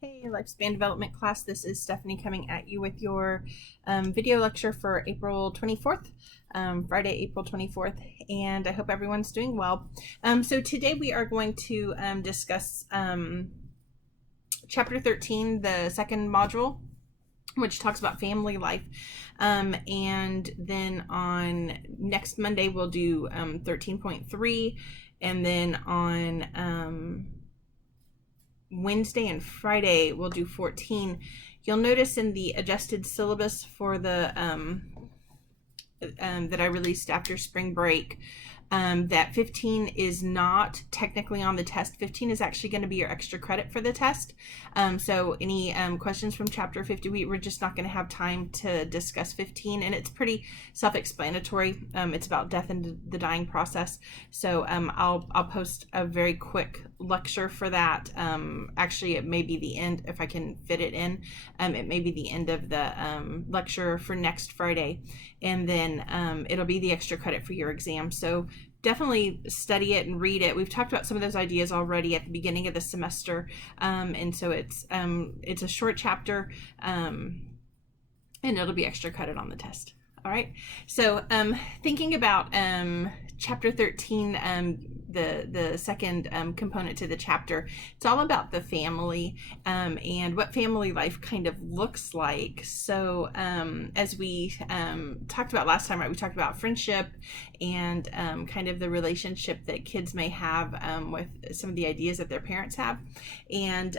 Hey, Lifespan Development class. This is Stephanie coming at you with your video lecture for April 24th, Friday, April 24th, and I hope everyone's doing well. So today we are going to discuss Chapter 13, the second module, which talks about family life. And then on next Monday, we'll do 13.3, and then on Wednesday and Friday we'll do 14. You'll notice in the adjusted syllabus for the that I released after spring break that 15 is not technically on the test. 15 is actually going to be your extra credit for the test. So any questions from chapter 50, we're just not going to have time to discuss 15, and it's pretty self-explanatory. It's about death and the dying process. So I'll post a very quick lecture for that. Actually, it may be the end if I can fit it in. It may be the end of the lecture for next Friday, and then it'll be the extra credit for your exam. So definitely study it and read it. We've talked about some of those ideas already at the beginning of the semester, and so it's a short chapter, and it'll be extra credit on the test. All right. So thinking about chapter 13, the second component to the chapter, it's all about the family and what family life kind of looks like. So as we talked about last time, right, we talked about friendship and kind of the relationship that kids may have with some of the ideas that their parents have. And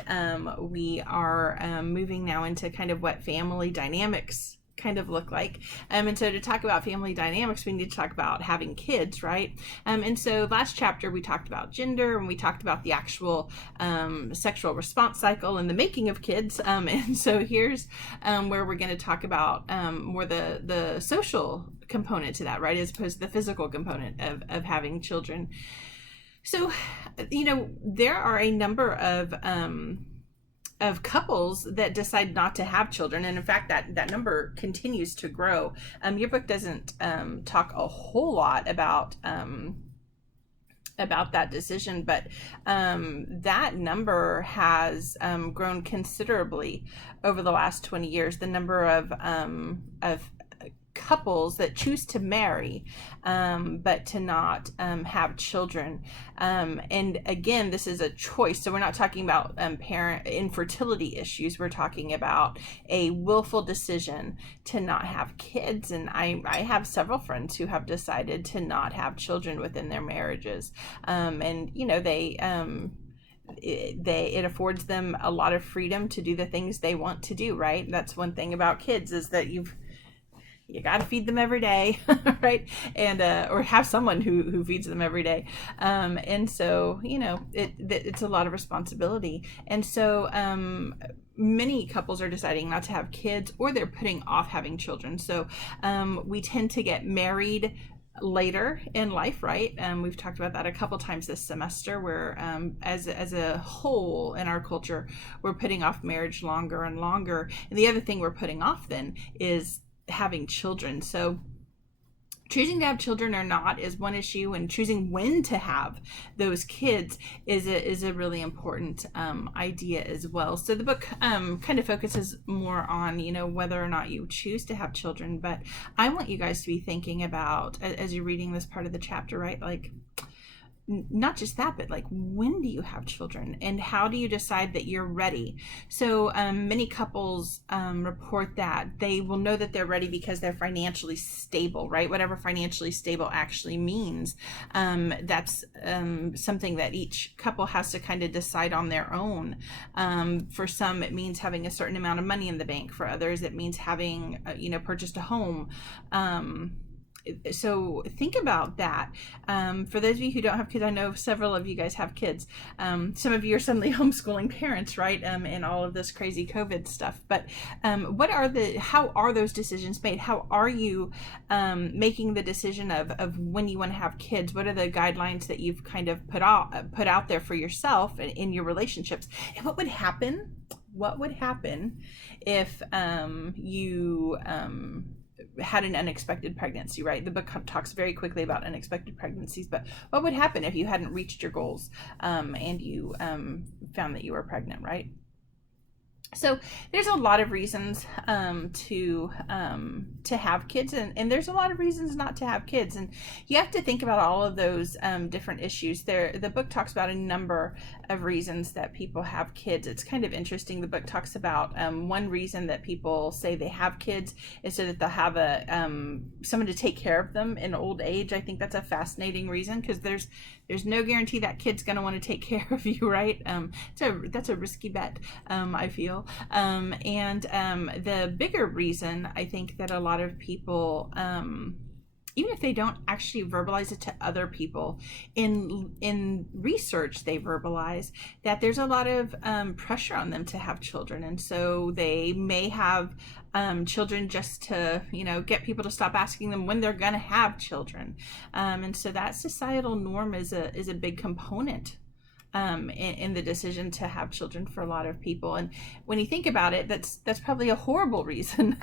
we are moving now into kind of what family dynamics kind of look like. And so to talk about family dynamics, we need to talk about having kids, right? And so last chapter we talked about gender, and we talked about the actual sexual response cycle and the making of kids. And so here's where we're going to talk about more the social component to that, right, as opposed to the physical component of having children. So, there are a number of couples that decide not to have children, and in fact that number continues to grow. Your book doesn't talk a whole lot about that decision, but that number has grown considerably over the last 20 years. The number of couples that choose to marry but to not have children, and again, this is a choice. So we're not talking about parent infertility issues. We're talking about a willful decision to not have kids. And I have several friends who have decided to not have children within their marriages, and it affords them a lot of freedom to do the things they want to do, right? That's one thing about kids, is that you got to feed them every day, right? And or have someone who feeds them every day, and so it's a lot of responsibility. And so many couples are deciding not to have kids, or they're putting off having children. So we tend to get married later in life, right? We've talked about that a couple times this semester, where as a whole in our culture, we're putting off marriage longer and longer. And the other thing we're putting off then is having children. So choosing to have children or not is one issue, and choosing when to have those kids is a really important idea as well. So the book kind of focuses more on whether or not you choose to have children, but I want you guys to be thinking about, as you're reading this part of the chapter, right, like not just that, but like, when do you have children, and how do you decide that you're ready? So many couples report that they will know that they're ready because they're financially stable, right? Whatever financially stable actually means. That's something that each couple has to kind of decide on their own. For some, it means having a certain amount of money in the bank. For others, it means having purchased a home. So think about that. For those of you who don't have kids, I know several of you guys have kids. Some of you are suddenly homeschooling parents, right? And all of this crazy COVID stuff. But how are those decisions made? How are you making the decision of when you want to have kids? What are the guidelines that you've kind of put out there for yourself in your relationships? And what would happen? What would happen if you had an unexpected pregnancy, right? The book talks very quickly about unexpected pregnancies, but what would happen if you hadn't reached your goals and you found that you were pregnant, right? So there's a lot of reasons to have kids, and there's a lot of reasons not to have kids, and you have to think about all of those different issues. There, the book talks about a number of reasons that people have kids. It's kind of interesting. The book talks about one reason that people say they have kids is so that they'll have a someone to take care of them in old age. I think that's a fascinating reason, because there's no guarantee that kid's going to want to take care of you, right? That's a risky bet, I feel. And the bigger reason, I think, that a lot of people, even if they don't actually verbalize it to other people, in research they verbalize that there's a lot of pressure on them to have children, and so they may have children just to get people to stop asking them when they're going to have children, and so that societal norm is a big component in the decision to have children for a lot of people. And when you think about it, that's probably a horrible reason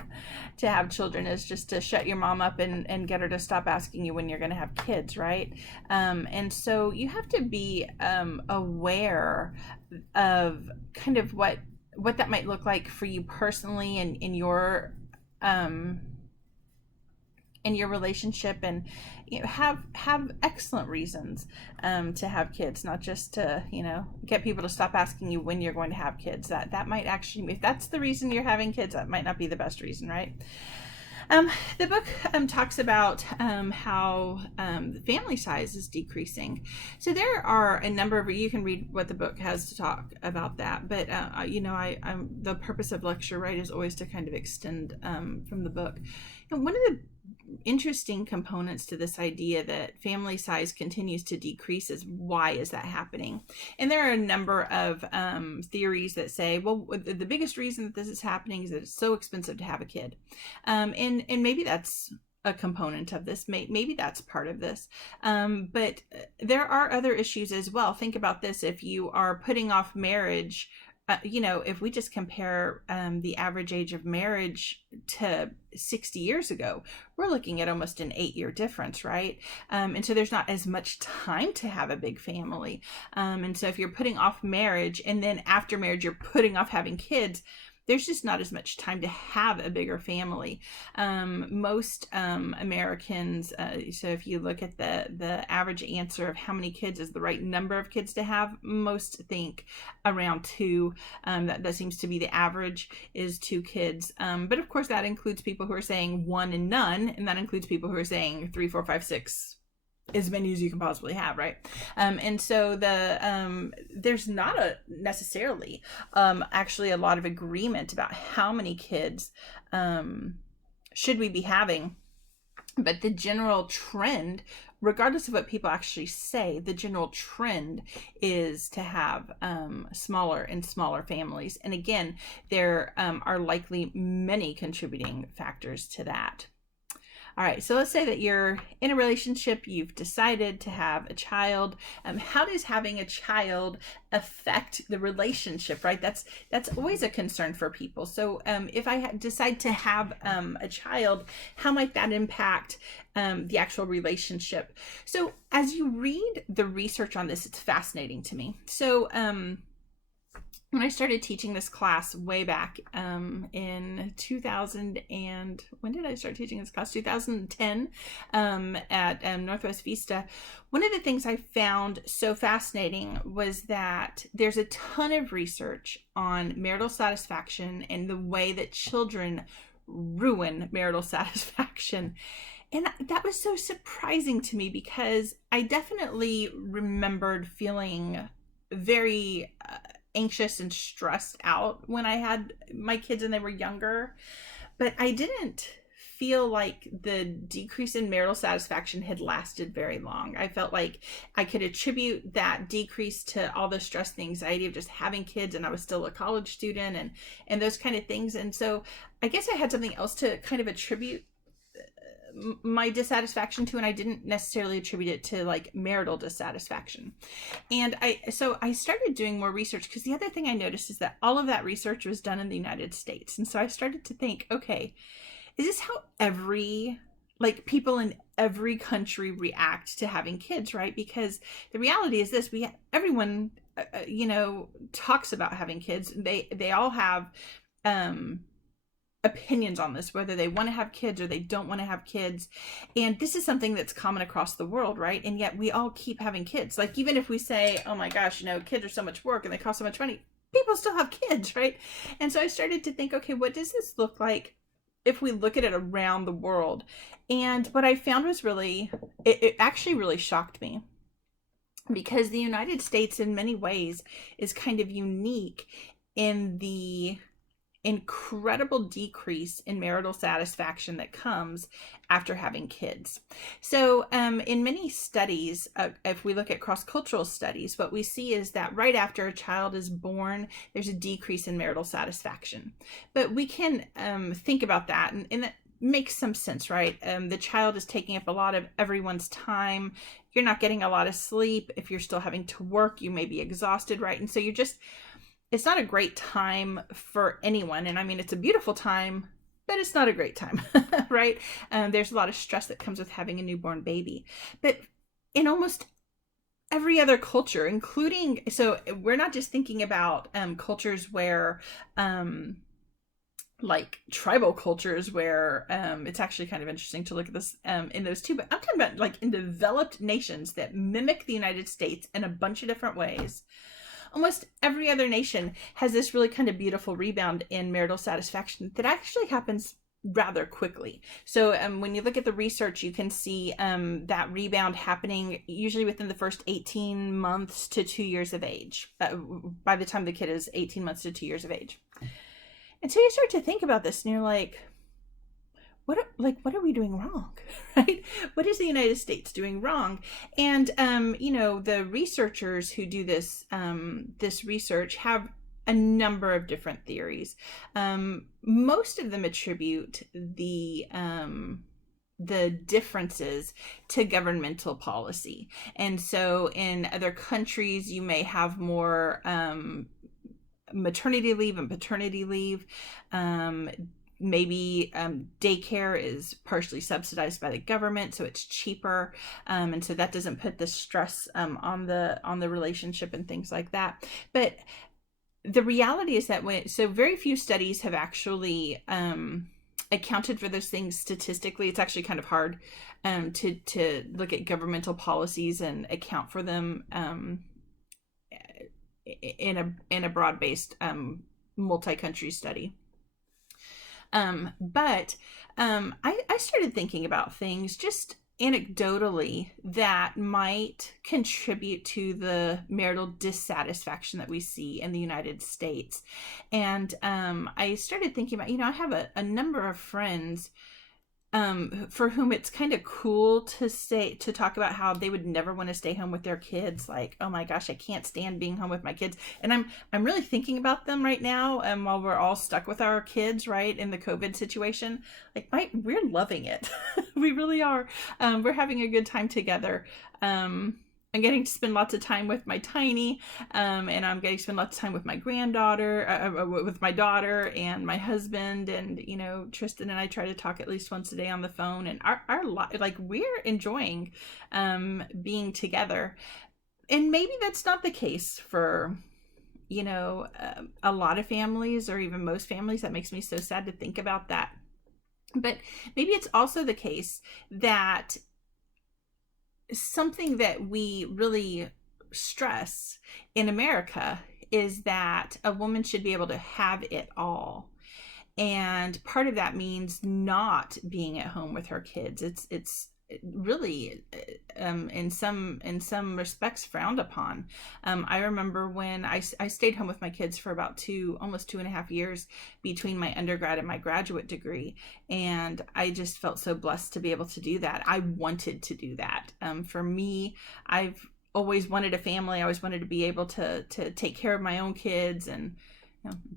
to have children, is just to shut your mom up and get her to stop asking you when you're going to have kids, right? And so you have to be aware of kind of what that might look like for you personally, and in your relationship, and have excellent reasons to have kids, not just to get people to stop asking you when you're going to have kids. That might actually, if that's the reason you're having kids, that might not be the best reason, right? The book talks about how the family size is decreasing. So there are a number of, you can read what the book has to talk about that, but I'm the purpose of lecture, right, is always to kind of extend from the book. And one of the interesting components to this idea that family size continues to decrease is, why is that happening? And there are a number of theories that say, well, the biggest reason that this is happening is that it's so expensive to have a kid, and maybe that's a component of this. Maybe that's part of this, but there are other issues as well. Think about this: if you are putting off marriage, if we just compare the average age of marriage to 60 years ago, we're looking at almost an 8-year difference, right? And so there's not as much time to have a big family. And so if you're putting off marriage, and then after marriage you're putting off having kids, there's just not as much time to have a bigger family. Most Americans, so if you look at the average answer of how many kids is the right number of kids to have, most think around 2. That seems to be the average, is 2 kids. But of course that includes people who are saying 1 and none, and that includes people who are saying 3, 4, 5, 6, as many as you can possibly have, right? And so there's not necessarily actually a lot of agreement about how many kids should we be having, but the general trend, regardless of what people actually say, the general trend is to have smaller and smaller families. And again, there are likely many contributing factors to that. All right, so let's say that you're in a relationship, you've decided to have a child. How does having a child affect the relationship, right? That's always a concern for people. So if I decide to have a child, how might that impact the actual relationship? So as you read the research on this, it's fascinating to me. So when I started teaching this class way back in 2000, and when did I start teaching this class? 2010 at Northwest Vista. One of the things I found so fascinating was that there's a ton of research on marital satisfaction and the way that children ruin marital satisfaction. And that was so surprising to me, because I definitely remembered feeling very anxious and stressed out when I had my kids and they were younger, but I didn't feel like the decrease in marital satisfaction had lasted very long. I felt like I could attribute that decrease to all the stress and anxiety of just having kids, and I was still a college student and those kind of things. And so I guess I had something else to kind of attribute my dissatisfaction to, and I didn't necessarily attribute it to like marital dissatisfaction. And I started doing more research, because the other thing I noticed is that all of that research was done in the United States. And so I started to think, okay, is this how every like people in every country react to having kids, right? Because the reality is this: everyone, talks about having kids. They all have um opinions on this, whether they want to have kids or they don't want to have kids. And this is something that's common across the world, right? And yet we all keep having kids. Like, even if we say, oh my gosh, kids are so much work and they cost so much money, people still have kids, right? And so I started to think, okay, what does this look like if we look at it around the world? And what I found was it actually really shocked me, because the United States in many ways is kind of unique in the incredible decrease in marital satisfaction that comes after having kids. So in many studies, if we look at cross-cultural studies, what we see is that right after a child is born, there's a decrease in marital satisfaction. But we can think about that, and that makes some sense, right? The child is taking up a lot of everyone's time. You're not getting a lot of sleep. If you're still having to work, you may be exhausted, right? And so it's not a great time for anyone. And I mean, it's a beautiful time, but it's not a great time, right? There's a lot of stress that comes with having a newborn baby. But in almost every other culture, including, so we're not just thinking about cultures where, like tribal cultures where it's actually kind of interesting to look at this in those too, but I'm talking about like in developed nations that mimic the United States in a bunch of different ways. Almost every other nation has this really kind of beautiful rebound in marital satisfaction that actually happens rather quickly. So when you look at the research, you can see that rebound happening usually within the first 18 months to 2 years of age, by the time the kid is 18 months to 2 years of age. And so you start to think about this and you're like, what are we doing wrong, right? What is the United States doing wrong? And the researchers who do this research have a number of different theories. Most of them attribute the differences to governmental policy. And so in other countries, you may have more maternity leave and paternity leave. Maybe daycare is partially subsidized by the government, so it's cheaper, and so that doesn't put the stress on the relationship and things like that. But the reality is that very few studies have actually accounted for those things statistically. It's actually kind of hard to look at governmental policies and account for them in a broad-based multi-country study. But I started thinking about things just anecdotally that might contribute to the marital dissatisfaction that we see in the United States. And I started thinking about, I have a number of friends for whom it's kind of cool to talk about how they would never want to stay home with their kids. Like, oh my gosh, I can't stand being home with my kids. And I'm really thinking about them right now, while we're all stuck with our kids, right, in the COVID situation. Like, we're loving it. We really are. We're having a good time together. I'm getting to spend lots of time with my tiny, and I'm getting to spend lots of time with my granddaughter, with my daughter and my husband, and Tristan and I try to talk at least once a day on the phone, and we're enjoying being together. And maybe that's not the case for a lot of families, or even most families. That makes me so sad to think about that. But maybe it's also the case that something that we really stress in America is that a woman should be able to have it all. And part of that means not being at home with her kids. It's really in some respects frowned upon. I remember when I stayed home with my kids for about almost 2.5 years between my undergrad and my graduate degree, and I just felt so blessed to be able to do that. I wanted to do that. For me, I've always wanted a family. I always wanted to be able to take care of my own kids and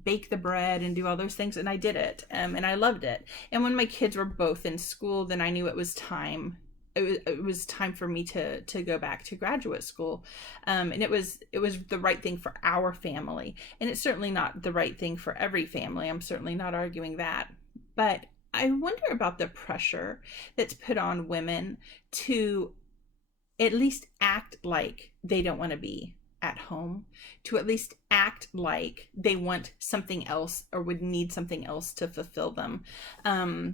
bake the bread and do all those things, and I did it, and I loved it. And when my kids were both in school, then I knew it was time. It was time for me to go back to graduate school, and it was the right thing for our family. And it's certainly not the right thing for every family. I'm certainly not arguing that, but I wonder about the pressure that's put on women to at least act like they don't want to be at home, to at least act like they want something else or would need something else to fulfill them,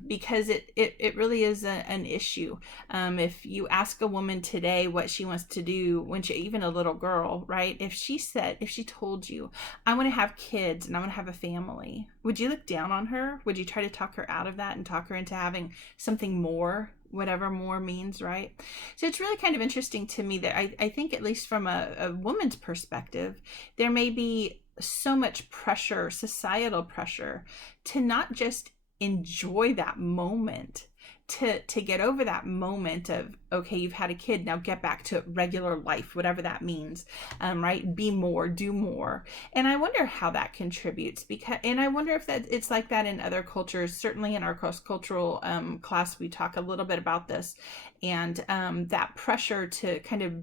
because it really is an issue. If you ask a woman today what she wants to do, when she, even a little girl, right, if she told you, I want to have kids and I want to have a family, would you look down on her? Would you try to talk her out of that and talk her into having something more, whatever more means, right? So it's really kind of interesting to me that I think, at least from a woman's perspective, there may be so much pressure, societal pressure, to not just enjoy that moment, to get over that moment of, okay, you've had a kid, now get back to regular life, whatever that means, right? Be more, do more. And I wonder how that contributes, because, and I wonder if that it's like that in other cultures. Certainly in our cross-cultural class, we talk a little bit about this, and that pressure to kind of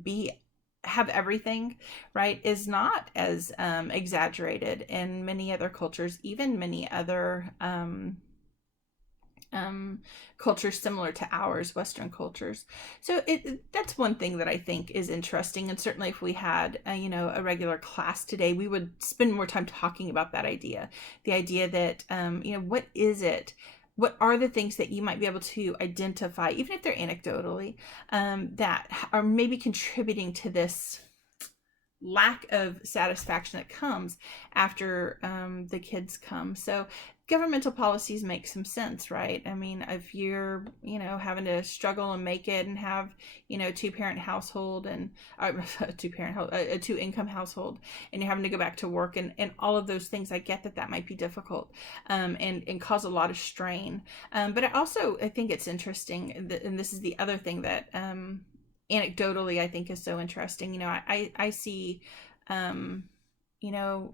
have everything, right, is not as exaggerated in many other cultures, even many other cultures similar to ours, Western cultures. So that's one thing that I think is interesting. And certainly if we had a regular class today, we would spend more time talking about that idea, the idea that what is it, what are the things that you might be able to identify, even if they're anecdotally, that are maybe contributing to this lack of satisfaction that comes after the kids come. So governmental policies make some sense, right? I mean, if you're having to struggle and make it and have two-parent household and a two-income household, and you're having to go back to work and all of those things, I get that might be difficult, and cause a lot of strain, but I think it's interesting, and this is the other thing that anecdotally I think is so interesting. I see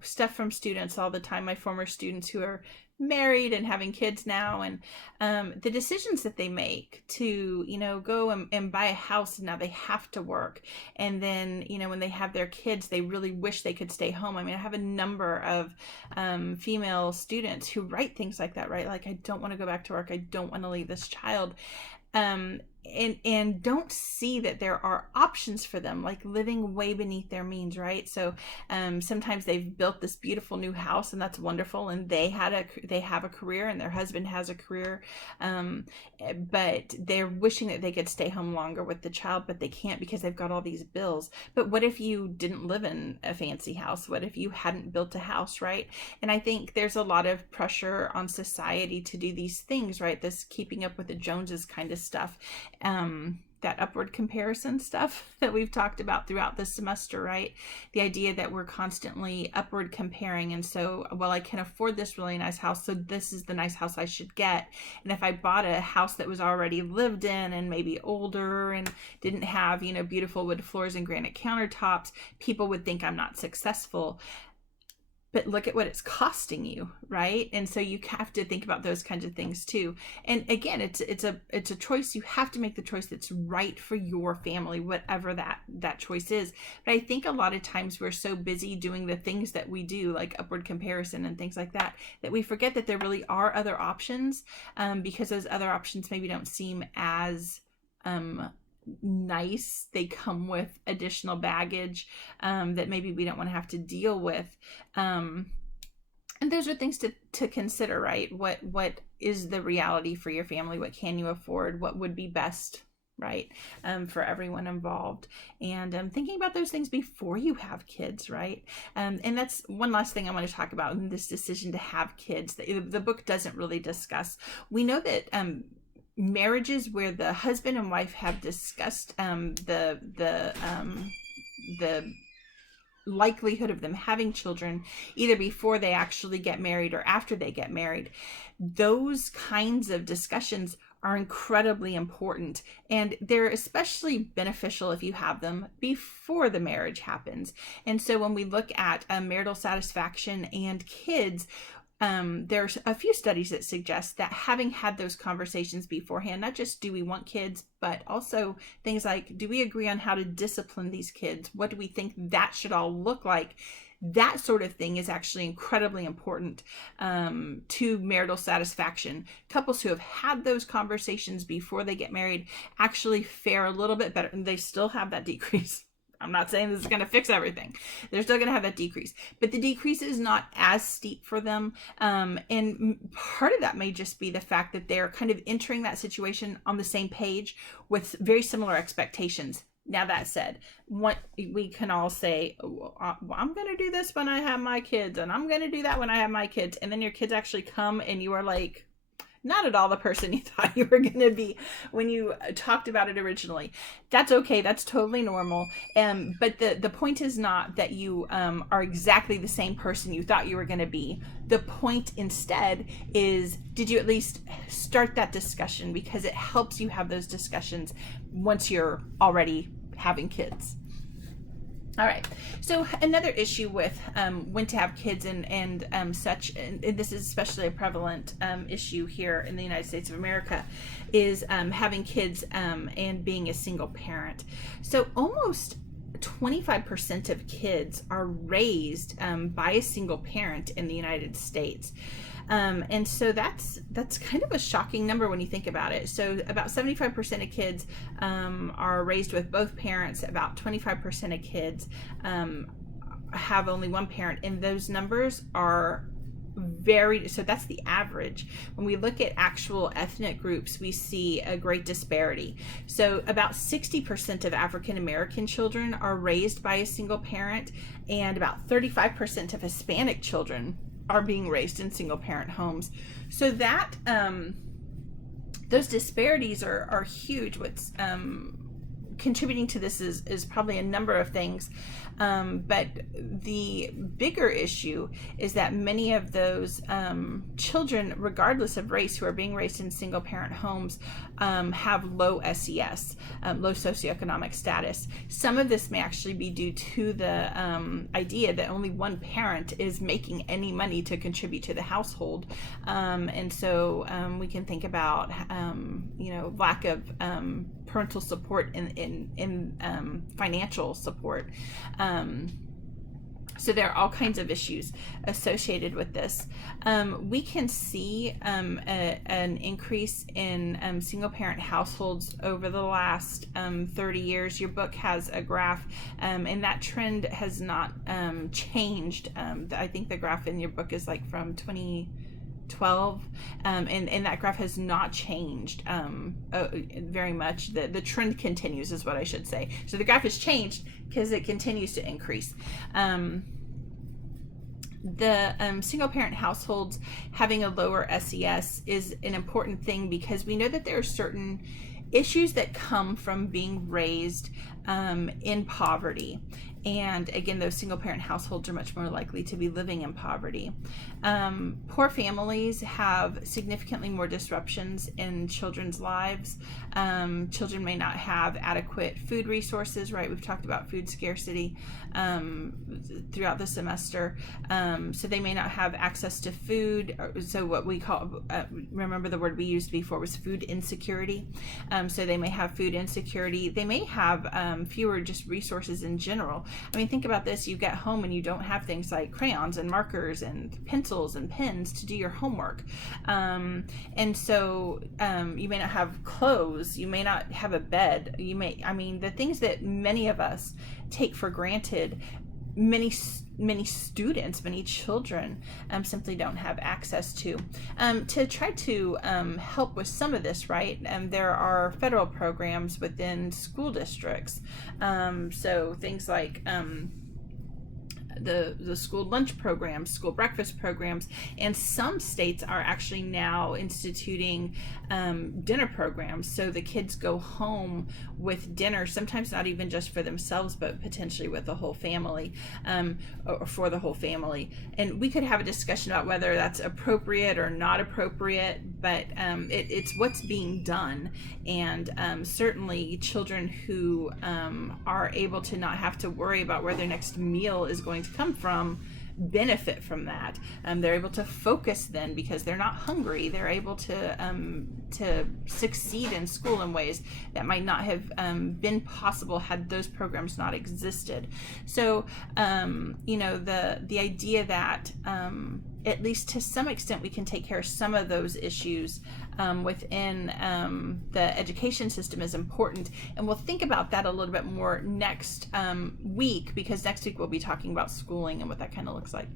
stuff from students all the time, my former students who are married and having kids now, and the decisions that they make to go and buy a house, and now they have to work, and then when they have their kids, they really wish they could stay home. I mean, I have a number of female students who write things like that, right? Like, I don't want to go back to work, I don't want to leave this child, and don't see that there are options for them, like living way beneath their means, right? So sometimes they've built this beautiful new house, and that's wonderful, and they have a career, and their husband has a career, but they're wishing that they could stay home longer with the child, but they can't because they've got all these bills. But what if you didn't live in a fancy house? What if you hadn't built a house, right? And I think there's a lot of pressure on society to do these things, right? This keeping up with the Joneses kind of stuff, that upward comparison stuff that we've talked about throughout the semester, right? The idea that we're constantly upward comparing, and so, well, I can afford this really nice house, so this is the nice house I should get. And if I bought a house that was already lived in and maybe older and didn't have beautiful wood floors and granite countertops, people would think I'm not successful. But look at what it's costing you, right? And so you have to think about those kinds of things too. And again, it's a choice. You have to make the choice that's right for your family, whatever that choice is. But I think a lot of times we're so busy doing the things that we do, like upward comparison and things like that, that we forget that there really are other options, because those other options maybe don't seem as nice. They come with additional baggage that maybe we don't want to have to deal with, and those are things to consider, right? What is the reality for your family? What can you afford? What would be best, right, for everyone involved? And thinking about those things before you have kids, right? And that's one last thing I want to talk about in this decision to have kids. The book doesn't really discuss. We know that marriages where the husband and wife have discussed the likelihood of them having children, either before they actually get married or after they get married, those kinds of discussions are incredibly important, and they're especially beneficial if you have them before the marriage happens. And so when we look at marital satisfaction and kids, there's a few studies that suggest that having had those conversations beforehand, not just do we want kids, but also things like, do we agree on how to discipline these kids? What do we think that should all look like? That sort of thing is actually incredibly important to marital satisfaction. Couples who have had those conversations before they get married actually fare a little bit better, and they still have that decrease. I'm not saying this is going to fix everything. They're still going to have that decrease, but the decrease is not as steep for them. And part of that may just be the fact that they're kind of entering that situation on the same page with very similar expectations. Now, that said, what we can all say, oh, I'm going to do this when I have my kids, and I'm going to do that when I have my kids. And then your kids actually come and you are like, not at all the person you thought you were going to be when you talked about it originally. That's okay. That's totally normal. But the point is not that you are exactly the same person you thought you were going to be. The point instead is, did you at least start that discussion? Because it helps you have those discussions once you're already having kids. All right. So another issue with when to have kids and such, and this is especially a prevalent issue here in the United States of America, is having kids and being a single parent. So almost 25% of kids are raised by a single parent in the United States. And so that's kind of a shocking number when you think about it. So about 75% of kids are raised with both parents. About 25% of kids have only one parent, and those numbers are so that's the average. When we look at actual ethnic groups, we see a great disparity. So about 60% of African American children are raised by a single parent, and about 35% of Hispanic children are being raised in single parent homes. So that those disparities are huge. What's contributing to this is probably a number of things, but the bigger issue is that many of those children, regardless of race, who are being raised in single parent homes have low SES, low socioeconomic status. Some of this may actually be due to the idea that only one parent is making any money to contribute to the household, and so we can think about lack of parental support in financial support. So there are all kinds of issues associated with this. We can see an increase in single parent households over the last 30 years. Your book has a graph, and that trend has not changed. I think the graph in your book is like from 2012, and that graph has not changed very much. The trend continues, is what I should say. So the graph has changed because it continues to increase. The single parent households having a lower SES is an important thing, because we know that there are certain issues that come from being raised in poverty. And again, those single parent households are much more likely to be living in poverty. Poor families have significantly more disruptions in children's lives. Children may not have adequate food resources, right? We've talked about food scarcity throughout the semester. So they may not have access to food. So what we call, remember the word we used before was food insecurity. So they may have food insecurity. They may have fewer just resources in general. I mean, think about this. You get home and you don't have things like crayons and markers and pencils and pens to do your homework. And so you may not have clothes. You may not have a bed. The things that many of us take for granted, many students, many children simply don't have access to. To try to help with some of this, right, there are federal programs within school districts. So things like the school lunch programs, school breakfast programs, and some states are actually now instituting dinner programs. So the kids go home with dinner, sometimes not even just for themselves, but potentially with the whole family, or for the whole family. And we could have a discussion about whether that's appropriate or not appropriate, but it's what's being done. And certainly children who are able to not have to worry about where their next meal is going to come from benefit from that. They're able to focus then because they're not hungry. They're able to succeed in school in ways that might not have been possible had those programs not existed. So, the idea that at least to some extent we can take care of some of those issues within the education system is important. And we'll think about that a little bit more next week, because next week we'll be talking about schooling and what that kind of looks like.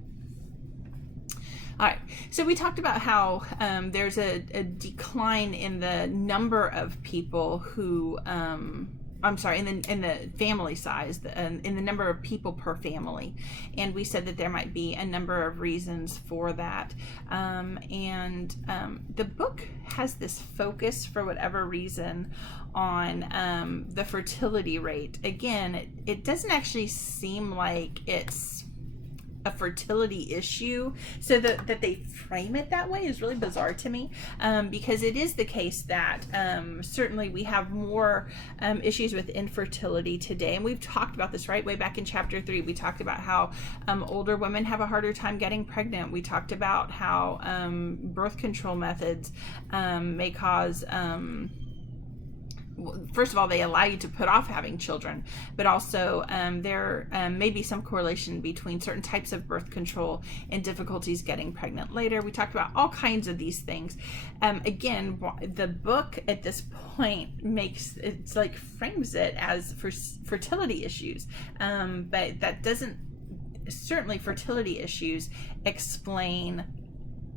All right, so we talked about how there's a decline in the number of people who, in the family size, in the number of people per family. And we said that there might be a number of reasons for that. The book has this focus, for whatever reason, on the fertility rate. Again, it doesn't actually seem like it's a fertility issue, so that they frame it that way is really bizarre to me, because it is the case that certainly we have more issues with infertility today, and we've talked about this right way back in chapter 3. We talked about how older women have a harder time getting pregnant. We talked about how birth control methods may cause first of all, they allow you to put off having children, but also there may be some correlation between certain types of birth control and difficulties getting pregnant later. We talked about all kinds of these things. Again, the book at this point frames it as fertility issues, but that doesn't, certainly fertility issues explain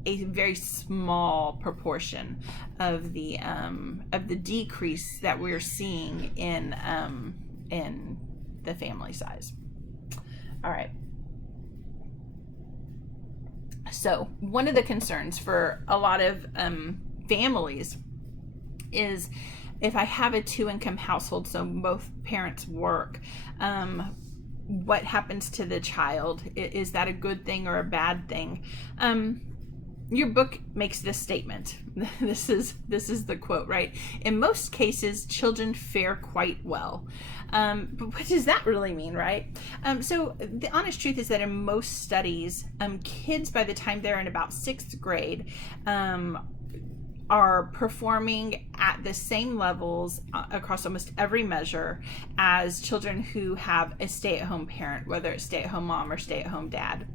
a very small proportion of the decrease that we're seeing in the family size. All right. So one of the concerns for a lot of families is, if I have a 2-income household, so both parents work, what happens to the child? Is that a good thing or a bad thing? Your book makes this statement. This is the quote, right? In most cases, children fare quite well. But what does that really mean, right? So the honest truth is that in most studies, kids, by the time they're in about 6th grade, are performing at the same levels across almost every measure as children who have a stay-at-home parent, whether it's stay-at-home mom or stay-at-home dad.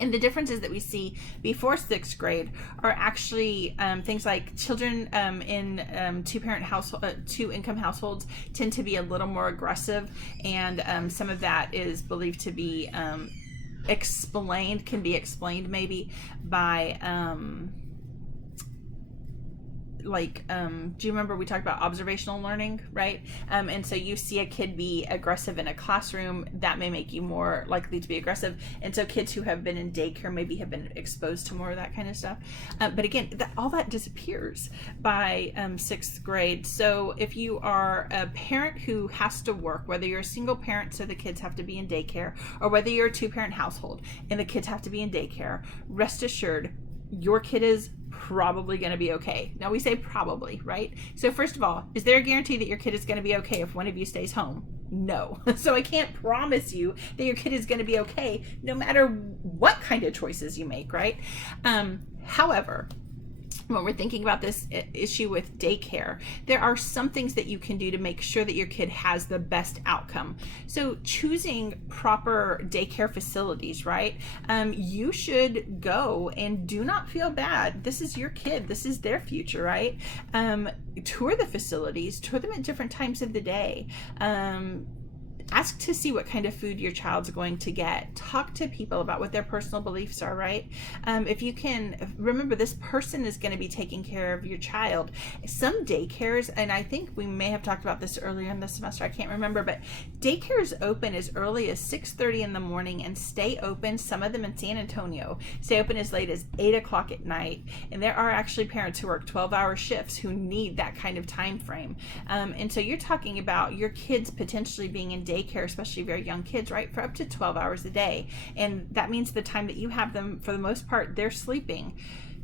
And the differences that we see before 6th grade are actually things like children in 2-income households tend to be a little more aggressive, and some of that is believed to be can be explained maybe by do you remember we talked about observational learning, right? And so you see a kid be aggressive in a classroom, that may make you more likely to be aggressive. And so kids who have been in daycare maybe have been exposed to more of that kind of stuff. But again, all that disappears by 6th grade. So if you are a parent who has to work, whether you're a single parent so the kids have to be in daycare, or whether you're a 2-parent household and the kids have to be in daycare, rest assured your kid is probably going to be okay. Now we say probably, right? So first of all, is there a guarantee that your kid is going to be okay if one of you stays home? No. So I can't promise you that your kid is going to be okay no matter what kind of choices you make, right? However, when we're thinking about this issue with daycare, there are some things that you can do to make sure that your kid has the best outcome. So choosing proper daycare facilities, right? You should go and do not feel bad. This is your kid. This is their future, right? Tour the facilities, tour them at different times of the day. Ask to see what kind of food your child's going to get. Talk to people about what their personal beliefs are, right? If you can, remember this person is going to be taking care of your child. Some daycares, and I think we may have talked about this earlier in the semester, I can't remember, but daycares open as early as 6:30 in the morning and stay open, some of them in San Antonio, stay open as late as 8 o'clock at night. And there are actually parents who work 12-hour shifts who need that kind of time frame. And so you're talking about your kids potentially being in daycare, especially very young kids, right, for up to 12 hours a day. And that means the time that you have them, for the most part, they're sleeping.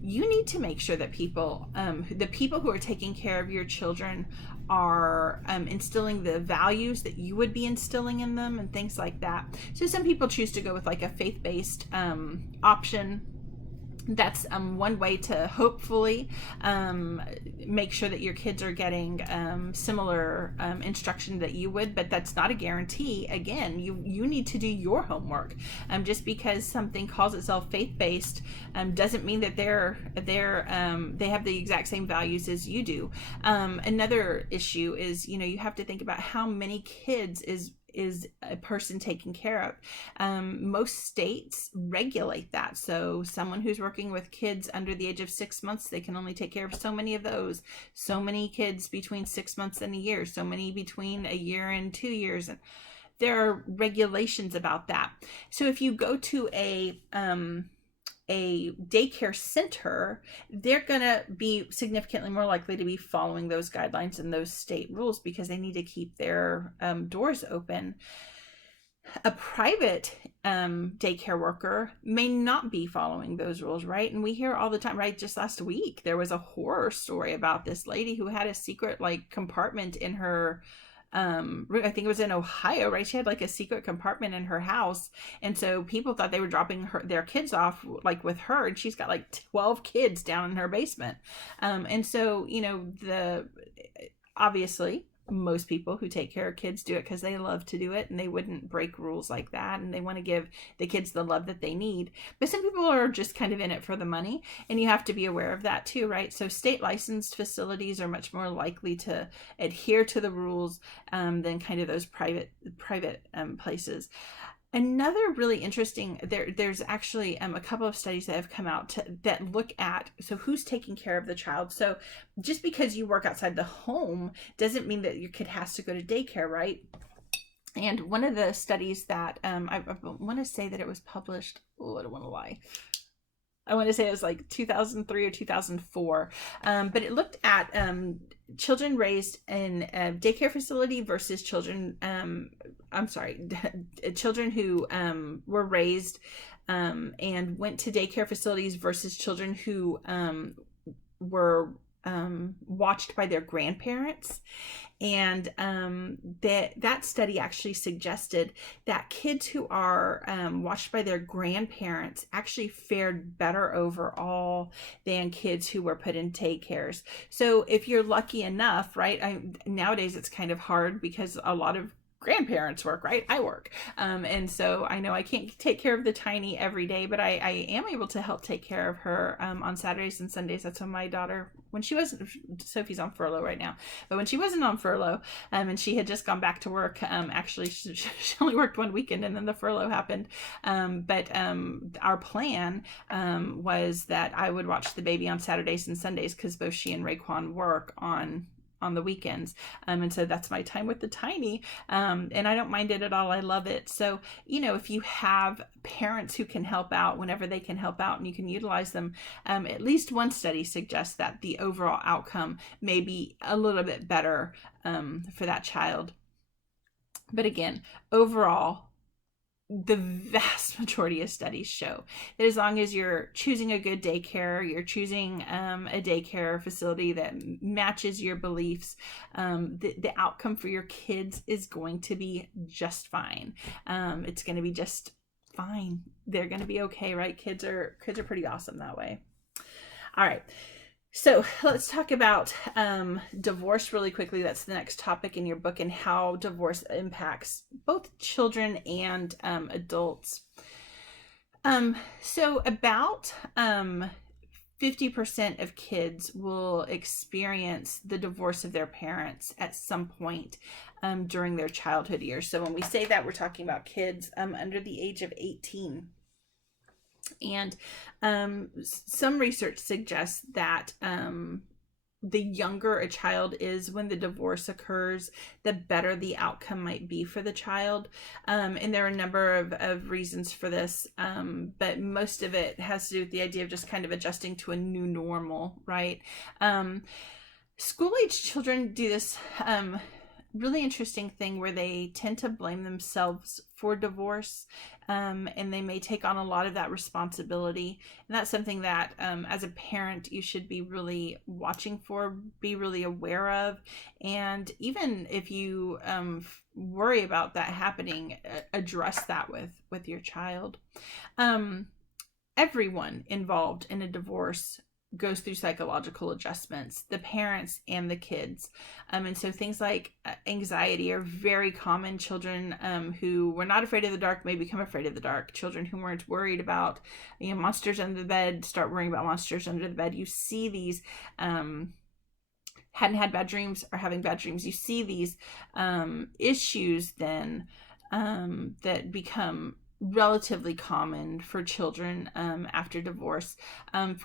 you need to make sure that people, the people who are taking care of your children are instilling the values that you would be instilling in them and things like that. So some people choose to go with like a faith-based option. That's one way to hopefully make sure that your kids are getting similar instruction that you would, but that's not a guarantee. Again, you need to do your homework. Just because something calls itself faith-based doesn't mean that they have the exact same values as you do. Another issue is, you have to think about how many kids is a person taken care of. Most states regulate that. So someone who's working with kids under the age of 6 months, they can only take care of so many of those. So many kids between 6 months and a year, so many between a year and 2 years. And there are regulations about that. So if you go to a daycare center, they're going to be significantly more likely to be following those guidelines and those state rules because they need to keep their doors open. A private daycare worker may not be following those rules, right? And we hear all the time, right? Just last week, there was a horror story about this lady who had a secret compartment in her I think it was in Ohio, right? She had a secret compartment in her house, and so people thought they were dropping their kids off with her, and she's got 12 kids down in her basement. And so obviously most people who take care of kids do it because they love to do it, and they wouldn't break rules like that, and they want to give the kids the love that they need. But some people are just kind of in it for the money, and you have to be aware of that too, right? So state licensed facilities are much more likely to adhere to the rules than kind of those private places. Another really interesting, there's actually a couple of studies that have come out that look at, so who's taking care of the child. So just because you work outside the home doesn't mean that your kid has to go to daycare, right? And one of the studies that I want to say that it was published, I don't want to lie, I want to say it was 2003 or 2004, but it looked at children raised in a daycare facility versus children, children who were raised and went to daycare facilities versus children who were watched by their grandparents. And that study actually suggested that kids who are watched by their grandparents actually fared better overall than kids who were put in daycares. So if you're lucky enough, right, nowadays it's kind of hard because a lot of grandparents work, right? I work. And so I know I can't take care of the tiny every day, but I am able to help take care of her on Saturdays and Sundays. That's when my daughter, Sophie's on furlough right now, but when she wasn't on furlough and she had just gone back to work, actually she only worked one weekend and then the furlough happened. But our plan was that I would watch the baby on Saturdays and Sundays because both she and Raekwon work on the weekends. And so that's my time with the tiny. And I don't mind it at all. I love it. So, if you have parents who can help out whenever they can help out and you can utilize them, at least one study suggests that the overall outcome may be a little bit better for that child. But again, overall, the vast majority of studies show that as long as you're choosing a good daycare, you're choosing a daycare facility that matches your beliefs, the outcome for your kids is going to be just fine. It's going to be just fine. They're going to be okay, right? Kids are pretty awesome that way. All right. So let's talk about divorce really quickly. That's the next topic in your book, and how divorce impacts both children and adults. So about 50% of kids will experience the divorce of their parents at some point during their childhood years. So when we say that, we're talking about kids under the age of 18. And some research suggests that the younger a child is when the divorce occurs, the better the outcome might be for the child. And there are a number of reasons for this, but most of it has to do with the idea of just kind of adjusting to a new normal, right? School-age children do this really interesting thing where they tend to blame themselves for divorce. and they may take on a lot of that responsibility. And that's something that, as a parent, you should be really watching for, be really aware of. And even if you worry about that happening, address that with your child. Everyone involved in a divorce goes through psychological adjustments, the parents and the kids. And so things like anxiety are very common. Children who were not afraid of the dark may become afraid of the dark. Children who weren't worried about, monsters under the bed start worrying about monsters under the bed. You see these hadn't had bad dreams or having bad dreams. You see these issues then that become relatively common for children after divorce.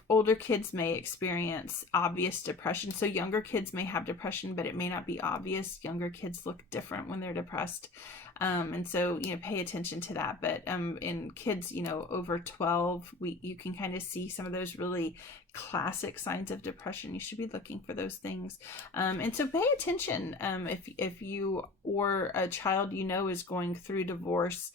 Older kids may experience obvious depression. So younger kids may have depression, but it may not be obvious. Younger kids look different when they're depressed. And so, pay attention to that. But in kids, over 12, you can kind of see some of those really classic signs of depression. You should be looking for those things. And so pay attention if you or a child is going through divorce.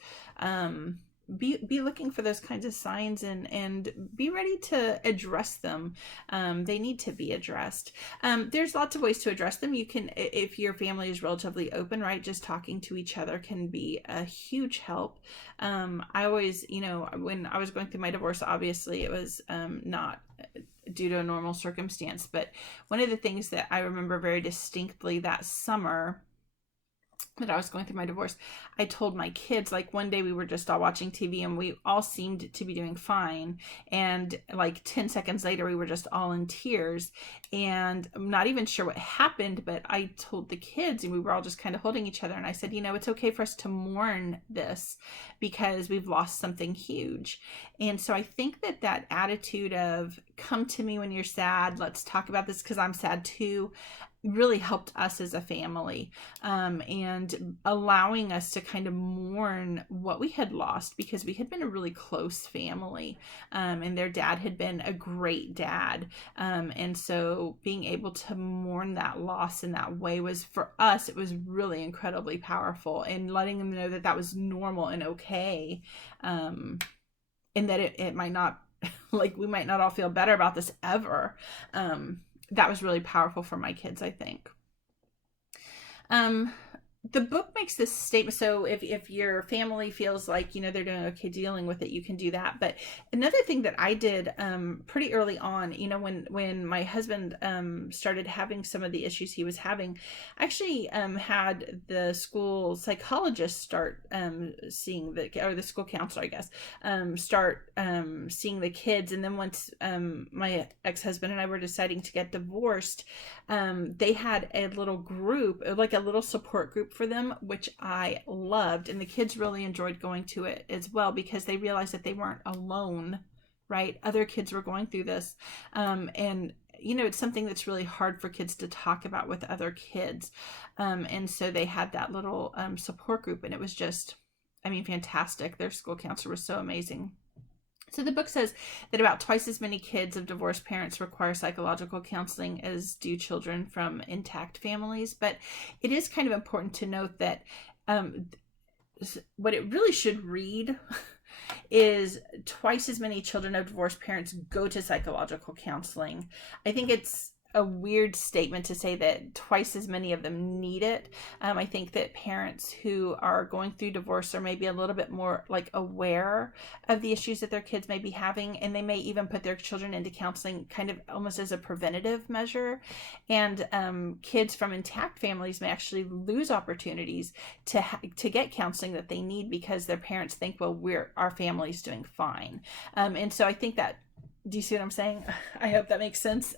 Be looking for those kinds of signs and be ready to address them. They need to be addressed. There's lots of ways to address them. You can, if your family is relatively open, right, just talking to each other can be a huge help. I always, when I was going through my divorce, obviously it was not due to a normal circumstance, but one of the things that I remember very distinctly that summer that I was going through my divorce, I told my kids, like, one day we were just all watching TV and we all seemed to be doing fine. And like 10 seconds later, we were just all in tears. And I'm not even sure what happened, but I told the kids, and we were all just kind of holding each other. And I said, it's okay for us to mourn this because we've lost something huge. And so I think that attitude of come to me when you're sad, let's talk about this because I'm sad too, really helped us as a family, and allowing us to kind of mourn what we had lost, because we had been a really close family, and their dad had been a great dad, and so being able to mourn that loss in that way was, for us, it was really incredibly powerful, and letting them know that was normal and okay, and that it might not, like, we might not all feel better about this ever. That was really powerful for my kids, I think. The book makes this statement. So if your family feels like, they're doing okay dealing with it, you can do that. But another thing that I did pretty early on, when my husband started having some of the issues he was having, I actually had the school psychologist start seeing the school counselor, I guess, start seeing the kids. And then once my ex-husband and I were deciding to get divorced, they had a little group, like a little support group for them, which I loved. And the kids really enjoyed going to it as well, because they realized that they weren't alone, right? Other kids were going through this. And it's something that's really hard for kids to talk about with other kids. And so they had that little support group, and it was just, fantastic. Their school counselor was so amazing. So the book says that about twice as many kids of divorced parents require psychological counseling as do children from intact families. But it is kind of important to note that what it really should read is twice as many children of divorced parents go to psychological counseling. I think it's a weird statement to say that twice as many of them need it. I think that parents who are going through divorce are maybe a little bit more like aware of the issues that their kids may be having, and they may even put their children into counseling kind of almost as a preventative measure. And kids from intact families may actually lose opportunities to get counseling that they need because their parents think, well, our family's doing fine. And so I think that, do you see what I'm saying? I hope that makes sense.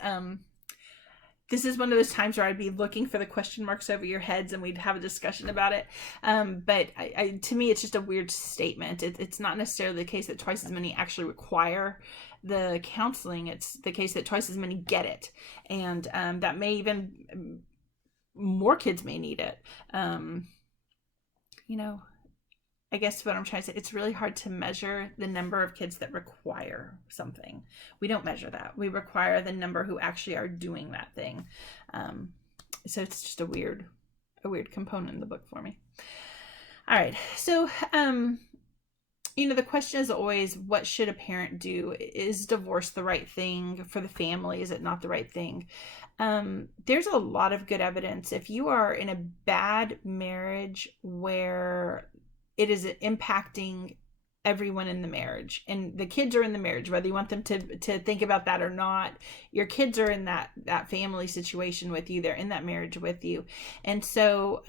This is one of those times where I'd be looking for the question marks over your heads and we'd have a discussion about it. But to me, it's just a weird statement. It's not necessarily the case that twice as many actually require the counseling. It's the case that twice as many get it. And that may even, more kids may need it. I guess what I'm trying to say, it's really hard to measure the number of kids that require something. We don't measure that. We require the number who actually are doing that thing. So it's just a weird component in the book for me. All right. So the question is always, what should a parent do? Is divorce the right thing for the family? Is it not the right thing? There's a lot of good evidence. If you are in a bad marriage where it is impacting everyone in the marriage, and the kids are in the marriage, whether you want them to think about that or not, your kids are in that family situation with you, they're in that marriage with you. And so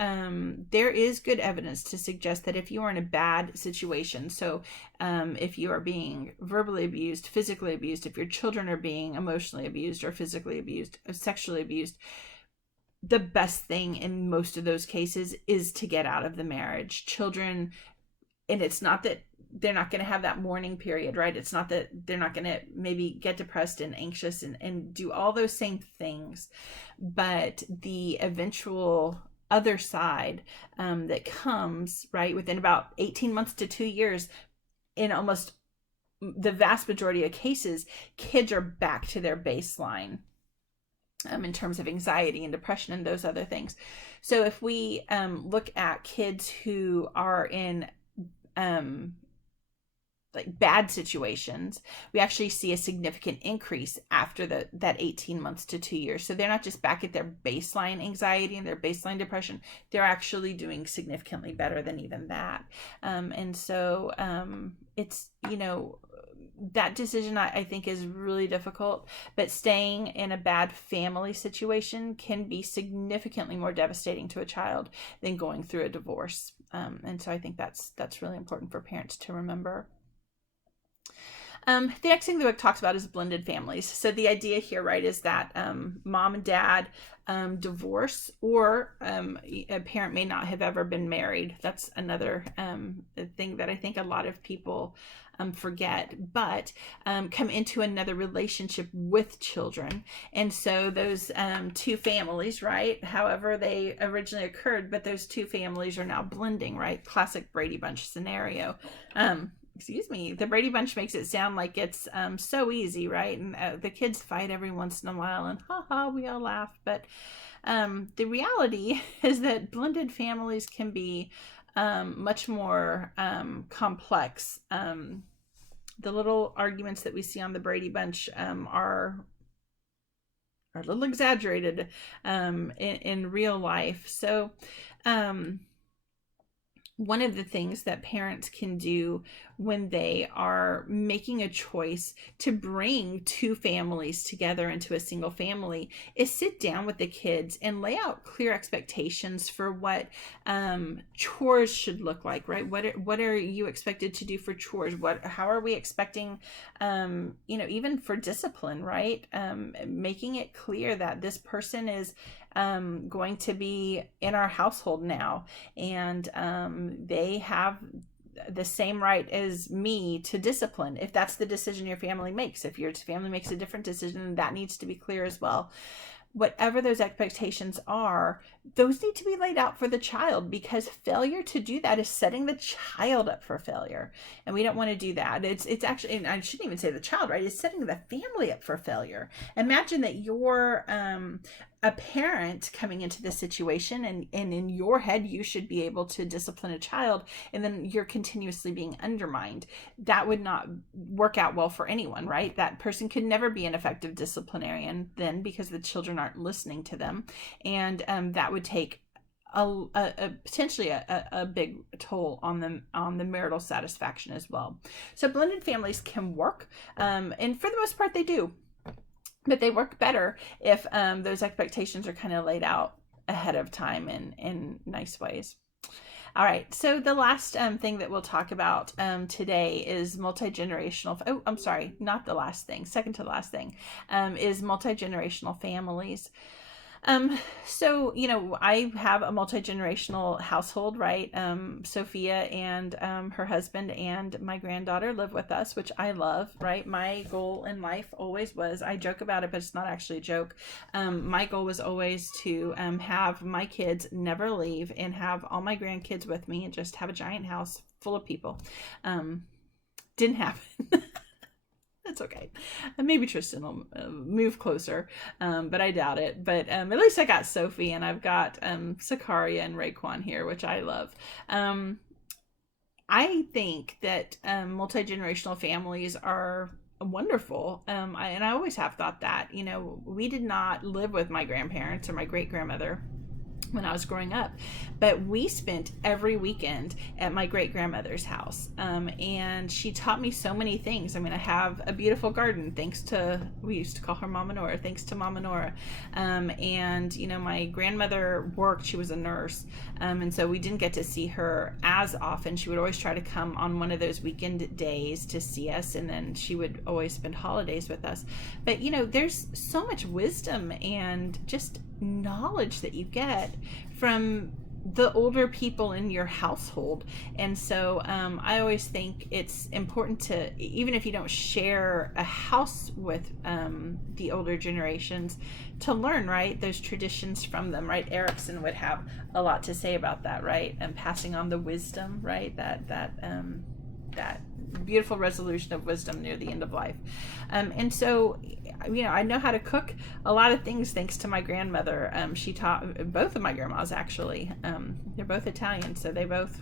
there is good evidence to suggest that if you are in a bad situation, so if you are being verbally abused, physically abused, if your children are being emotionally abused or physically abused or sexually abused, the best thing in most of those cases is to get out of the marriage. Children, and it's not that they're not going to have that mourning period, right? It's not that they're not going to maybe get depressed and anxious and do all those same things, but the eventual other side that comes, right, within about 18 months to 2 years, in almost the vast majority of cases, kids are back to their baseline in terms of anxiety and depression and those other things. So if we look at kids who are in like bad situations, we actually see a significant increase after that 18 months to 2 years. So they're not just back at their baseline anxiety and their baseline depression, they're actually doing significantly better than even that. And so it's, that decision I think is really difficult, but staying in a bad family situation can be significantly more devastating to a child than going through a divorce. And so I think that's really important for parents to remember. The next thing the book talks about is blended families. So the idea here, right, is that mom and dad divorce, or a parent may not have ever been married. That's another thing that I think a lot of people forget, but come into another relationship with children. And so those two families, right, however they originally occurred, but those two families are now blending, right? Classic Brady Bunch scenario. The Brady Bunch makes it sound like it's so easy, right? And the kids fight every once in a while and we all laugh. But the reality is that blended families can be much more complex. The little arguments that we see on the Brady Bunch are a little exaggerated in real life. So one of the things that parents can do when they are making a choice to bring two families together into a single family is sit down with the kids and lay out clear expectations for what chores should look like, right? What are you expected to do for chores? How are we expecting, even for discipline, right? Making it clear that this person is going to be in our household now, and they have the same right as me to discipline if that's the decision your family makes. If your family makes a different decision, that needs to be clear as well. Whatever those expectations are, those need to be laid out for the child, because failure to do that is setting the child up for failure, and we don't want to do that. It's actually, and I shouldn't even say the child, right? It's setting the family up for failure. Imagine that you're a parent coming into this situation, and in your head you should be able to discipline a child, and then you're continuously being undermined. That would not work out well for anyone, right? That person could never be an effective disciplinarian then, because the children aren't listening to them, and that would take potentially a big toll on the marital satisfaction as well. So blended families can work, and for the most part they do. But they work better if those expectations are kind of laid out ahead of time in nice ways. All right, so the last thing that we'll talk about today is multi-generational. Oh, I'm sorry, not the last thing. Second to the last thing is multi-generational families. So, I have a multi-generational household, right? Sophia and her husband and my granddaughter live with us, which I love, right? My goal in life always was, I joke about it, but it's not actually a joke. My goal was always to have my kids never leave and have all my grandkids with me and just have a giant house full of people. Didn't happen. It's okay. Maybe Tristan will move closer, but I doubt it. But at least I got Sophie, and I've got Sakaria and Raekwon here, which I love. I think that multi-generational families are wonderful. And I always have thought that. We did not live with my grandparents or my great grandmother when I was growing up, but we spent every weekend at my great grandmother's house. And she taught me so many things. I mean, I have a beautiful garden thanks to, we used to call her Mama Nora, thanks to Mama Nora. And, my grandmother worked, she was a nurse. And so we didn't get to see her as often. She would always try to come on one of those weekend days to see us. And then she would always spend holidays with us. But, there's so much wisdom and just knowledge that you get from the older people in your household. And so I always think it's important to, even if you don't share a house with the older generations, to learn, right, those traditions from them, right? Erickson would have a lot to say about that, right? And passing on the wisdom, right? That beautiful resolution of wisdom near the end of life. And so, I know how to cook a lot of things thanks to my grandmother. She taught both of my grandmas, actually. They're both Italian, so they both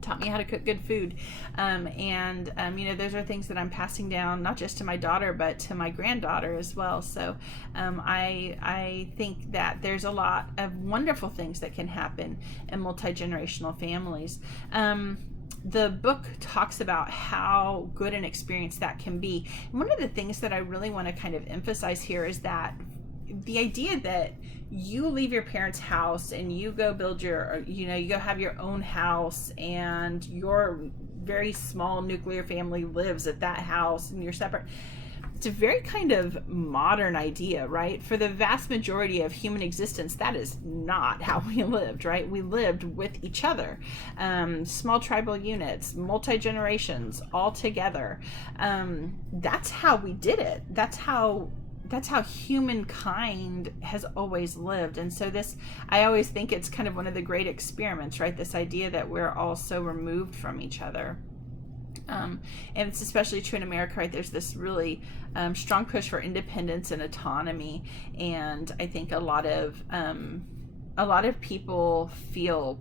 taught me how to cook good food. Those are things that I'm passing down, not just to my daughter, but to my granddaughter as well. So I think that there's a lot of wonderful things that can happen in multi-generational families. The book talks about how good an experience that can be. And one of the things that I really want to kind of emphasize here is that the idea that you leave your parents' house and you go build you go have your own house, and your very small nuclear family lives at that house and you're separate. It's a very kind of modern idea, right? For the vast majority of human existence, that is not how we lived, right? We lived with each other, small tribal units, multi-generations, all together. That's how we did it. That's how humankind has always lived. And so I always think it's kind of one of the great experiments, right? This idea that we're all so removed from each other. And it's especially true in America, right? There's this really strong push for independence and autonomy, and I think a lot of people feel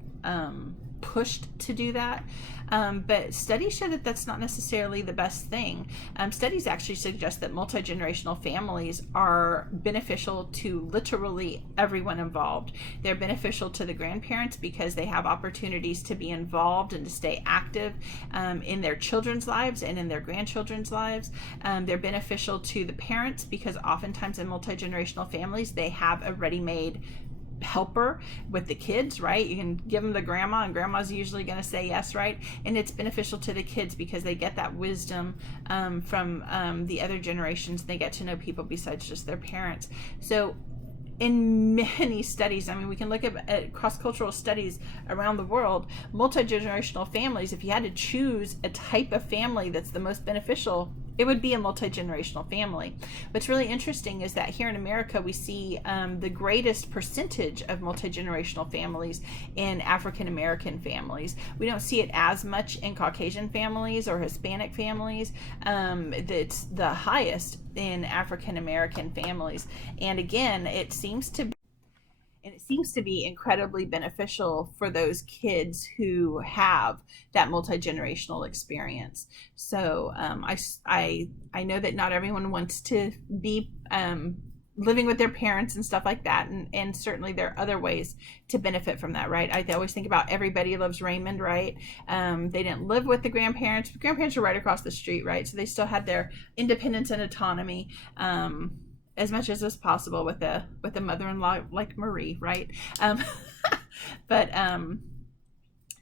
pushed to do that. But studies show that that's not necessarily the best thing. Studies actually suggest that multi-generational families are beneficial to literally everyone involved. They're beneficial to the grandparents because they have opportunities to be involved and to stay active in their children's lives and in their grandchildren's lives. They're beneficial to the parents because oftentimes in multi-generational families, they have a ready-made helper with the kids, right? You can give them the grandma, and grandma's usually going to say yes, right? And it's beneficial to the kids because they get that wisdom from the other generations. They get to know people besides just their parents. So in many studies, I mean, we can look at cross-cultural studies around the world, multi-generational families, if you had to choose a type of family that's the most beneficial, it would be a multi-generational family. What's really interesting is that here in America, we see the greatest percentage of multi-generational families in African American families. We don't see it as much in Caucasian families or Hispanic families. It's the highest in African American families. And again, it seems to be incredibly beneficial for those kids who have that multi-generational experience. So I know that not everyone wants to be living with their parents and stuff like that, and certainly there are other ways to benefit from that, right? I always think about Everybody Loves Raymond, right? They didn't live with the grandparents. The grandparents were right across the street, right? So they still had their independence and autonomy. As much as was possible with a mother-in-law like Marie, right? But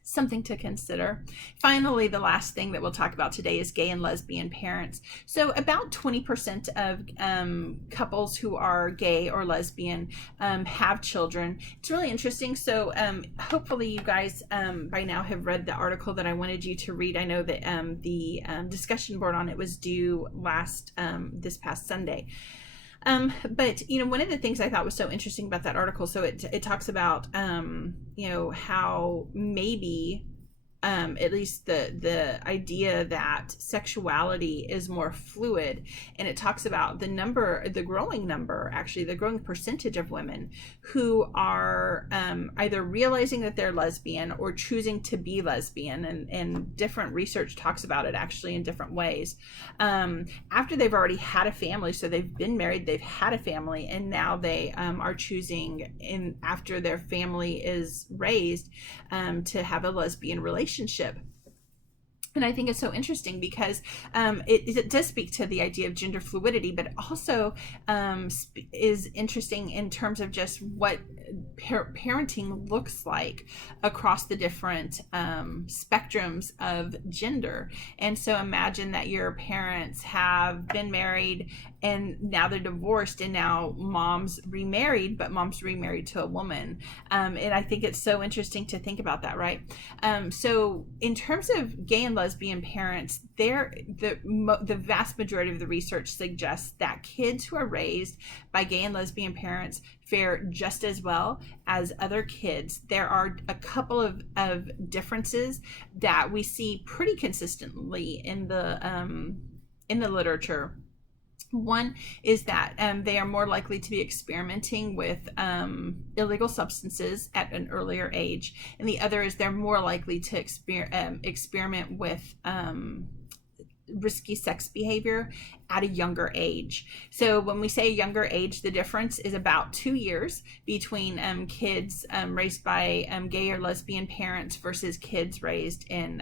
something to consider. Finally, the last thing that we'll talk about today is gay and lesbian parents. So about 20% of couples who are gay or lesbian have children. It's really interesting. So hopefully you guys by now have read the article that I wanted you to read. I know that the discussion board on it was due this past Sunday. But one of the things I thought was so interesting about that article, so it talks about how maybe at least the idea that sexuality is more fluid, and it talks about the growing percentage of women who are either realizing that they're lesbian or choosing to be lesbian, and different research talks about it actually in different ways, after they've already had a family. So they've been married, they've had a family, and now they are choosing after their family is raised to have a lesbian relationship. And I think it's so interesting because it does speak to the idea of gender fluidity, but it also is interesting in terms of just what parenting looks like across the different spectrums of gender. And so imagine that your parents have been married and now they're divorced, and now mom's remarried, but mom's remarried to a woman. And I think it's so interesting to think about that, right? So in terms of gay and lesbian parents, the vast majority of the research suggests that kids who are raised by gay and lesbian parents fare just as well as other kids. There are a couple of differences that we see pretty consistently in the literature. One is that they are more likely to be experimenting with illegal substances at an earlier age, and the other is they're more likely to experiment with risky sex behavior at a younger age. So when we say younger age, the difference is about 2 years between kids raised by gay or lesbian parents versus kids raised in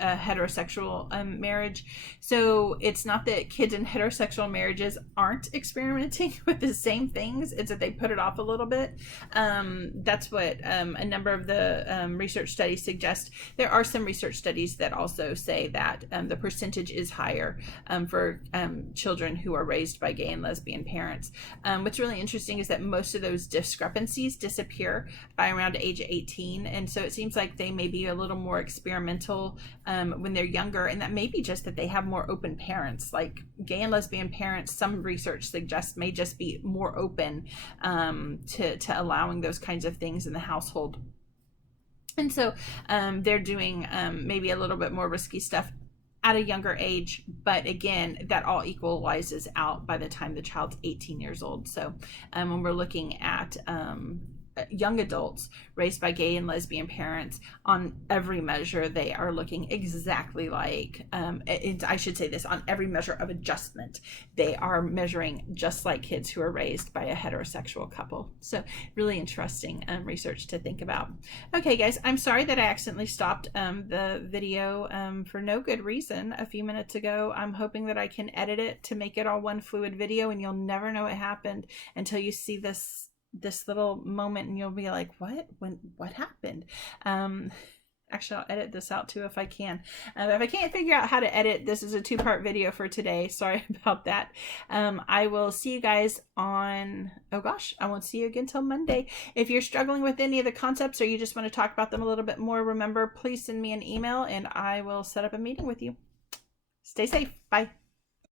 a heterosexual marriage. So it's not that kids in heterosexual marriages aren't experimenting with the same things, it's that they put it off a little bit. That's what a number of the research studies suggest. There are some research studies that also say that the percentage is higher for children who are raised by gay and lesbian parents. What's really interesting is that most of those discrepancies disappear by around age 18, and so it seems like they may be a little more experimental when they're younger, and that may be just that they have more open parents. Like gay and lesbian parents, some research suggests, may just be more open to allowing those kinds of things in the household. And so they're doing maybe a little bit more risky stuff at a younger age, but again, that all equalizes out by the time the child's 18 years old. So when we're looking at young adults raised by gay and lesbian parents, on every measure they are looking exactly like I should say this, on every measure of adjustment they are measuring just like kids who are raised by a heterosexual couple. So really interesting research to think about. Okay guys, I'm sorry that I accidentally stopped the video for no good reason a few minutes ago. I'm hoping that I can edit it to make it all one fluid video, and you'll never know what happened until you see this little moment, and you'll be like, what happened? Actually, I'll edit this out too if I can. If I can't figure out how to edit, this is a 2-part video for today. Sorry about that. I will see you guys on, oh gosh, I won't see you again till Monday. If you're struggling with any of the concepts or you just want to talk about them a little bit more, remember, please send me an email and I will set up a meeting with you. Stay safe. Bye.